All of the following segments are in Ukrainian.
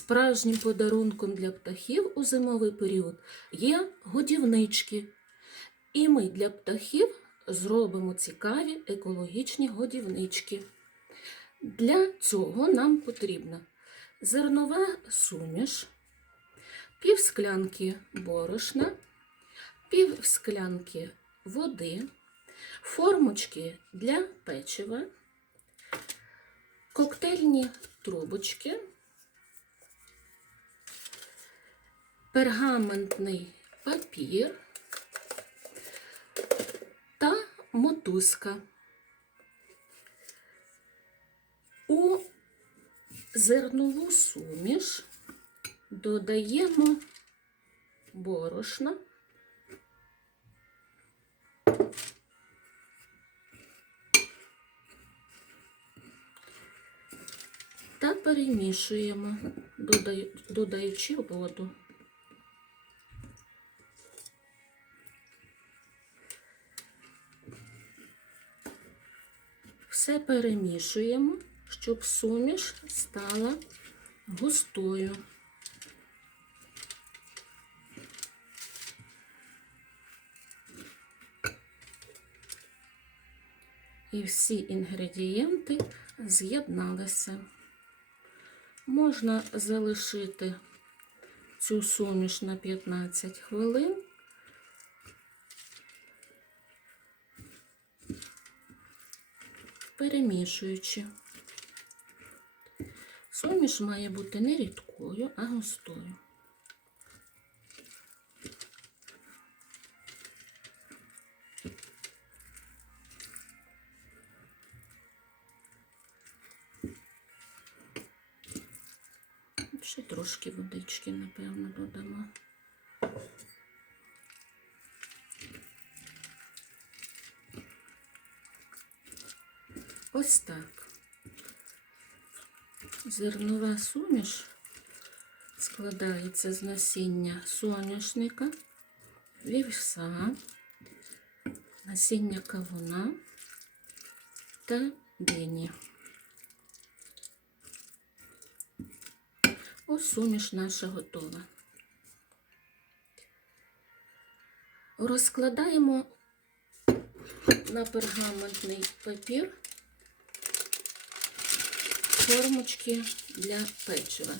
Справжнім подарунком для птахів у зимовий період є годівнички. І ми для птахів зробимо цікаві екологічні годівнички. Для цього нам потрібна зернова суміш, пів склянки борошна, пів склянки води, формочки для печива, коктейльні трубочки, пергаментний папір та мотузка. У зернову суміш додаємо борошна. Та перемішуємо, додаючи воду. Все перемішуємо, щоб суміш стала густою. І всі інгредієнти з'єдналися. Можна залишити цю суміш на 15 хвилин. Перемішуючи. Суміш має бути не рідкою, а густою. Ще трошки водички, напевно, додамо. Ось так. Зернова суміш складається з насіння соняшника, вівса, насіння кавуна та дині. Ось суміш наша готова. Розкладаємо на пергаментний папір формочки для печива.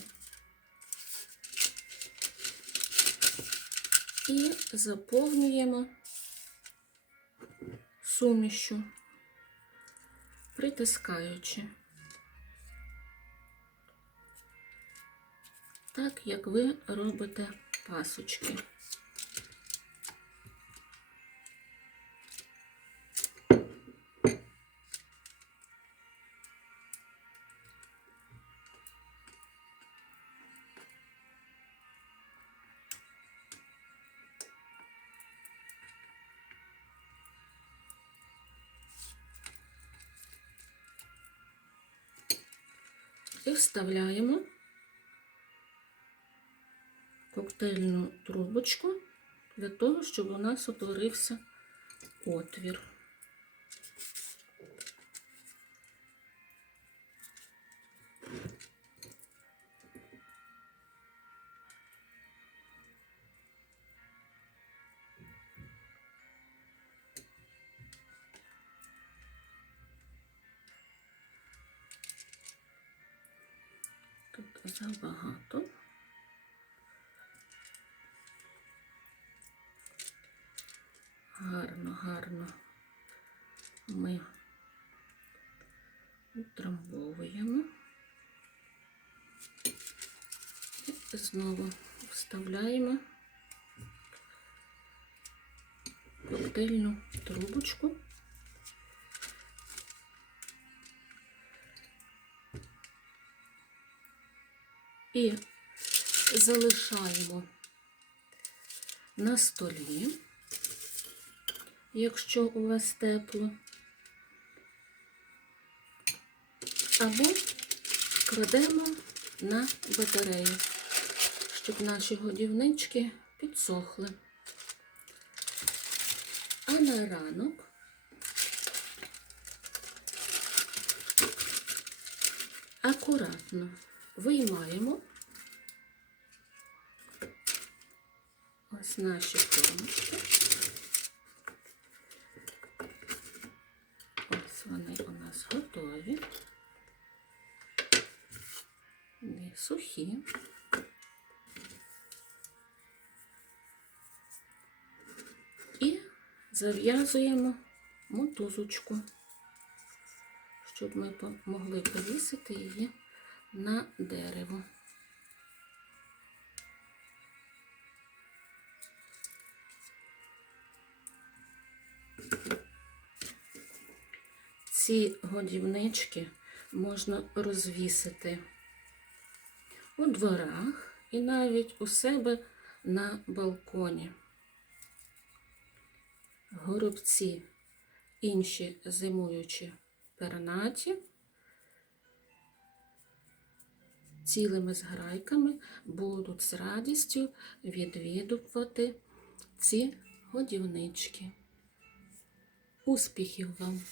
І заповнюємо сумішю, притискаючи, так як ви робите пасочки. І вставляємо коктейльну трубочку для того, щоб у нас утворився отвір. Забагато. Гарно, гарно ми утрамбовуємо. І знову вставляємо коктейльну трубочку. І залишаємо на столі, якщо у вас тепло, або кладемо на батарею, щоб наші годівнички підсохли. А на ранок акуратно виймаємо ось наші формочки. Ось вони у нас готові, не сухі. І зав'язуємо мотузочку, щоб ми могли повісити її на дерево. Ці годівнички можна розвісити у дворах і навіть у себе на балконі. Горобці, інші зимуючі пернаті, цілими зграйками будуть з радістю відвідувати ці годівнички. Успіхів вам!